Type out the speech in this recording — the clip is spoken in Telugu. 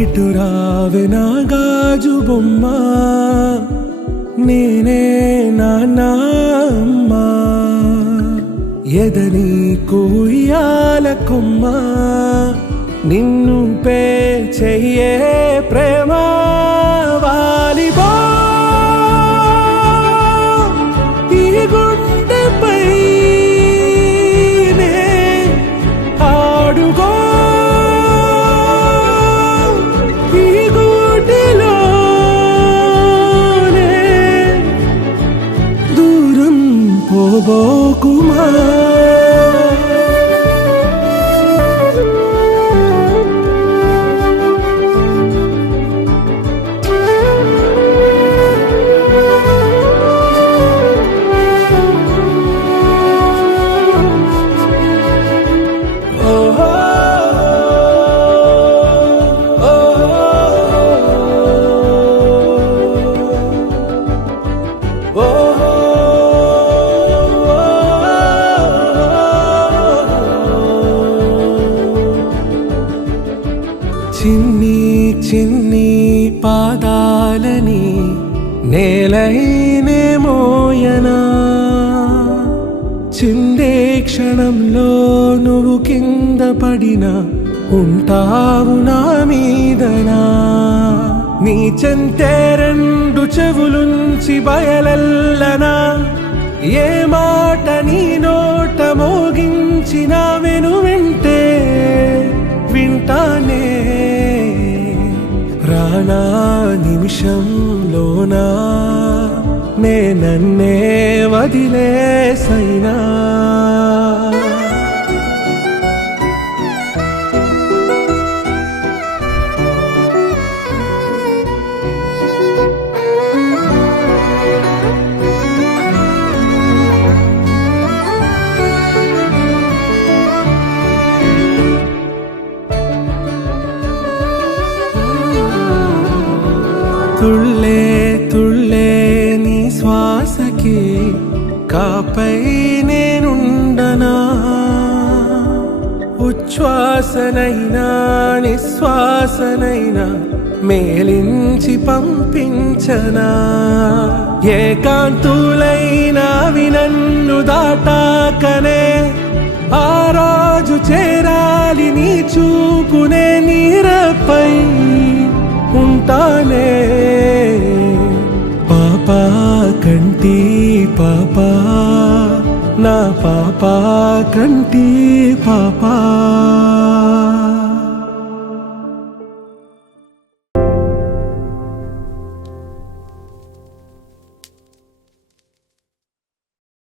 ఇటు రావే నా గాజు బొమ్మ, నేనే నాన్న అమ్మ, ఎదని కూయాల కొమ్మ, నిన్ను పే చెయ్యే ప్రేమ వాలిబా ఈ గుండెపై ఆడుగో ఈ గుడిలోనే దూరం పోబోకుమా. చిన్ని చిన్ని పాదాలని నేలైనే మోయనా, చిందే క్షణంలో నువ్వు కింద పడినా ఉంటావు నా మీదనా. నీ చెంతే రెండు చెవులుంచి బయలెల్లనా, ఏ మాట నీ నోట మోగించిన వెను వింటే వింటానే. రానా నిమిషంలోనా నే నన్నే వదిలేసైనా, తుళ్ళే తుళ్ళే నీ శ్వాసకి కాపై నేనుండనా, ఉచ్ఛ్వాసనైనా నిశ్వాసనైనా మేలించి పంపించనా. ఏకాంతులైనా వినన్ను దాటాకనే ఆ రాజు చేరాలి నీ చూపునే నీరపై ఉంటానే. పాపా కంటి పాపా నా పాపా కంటి పాపా.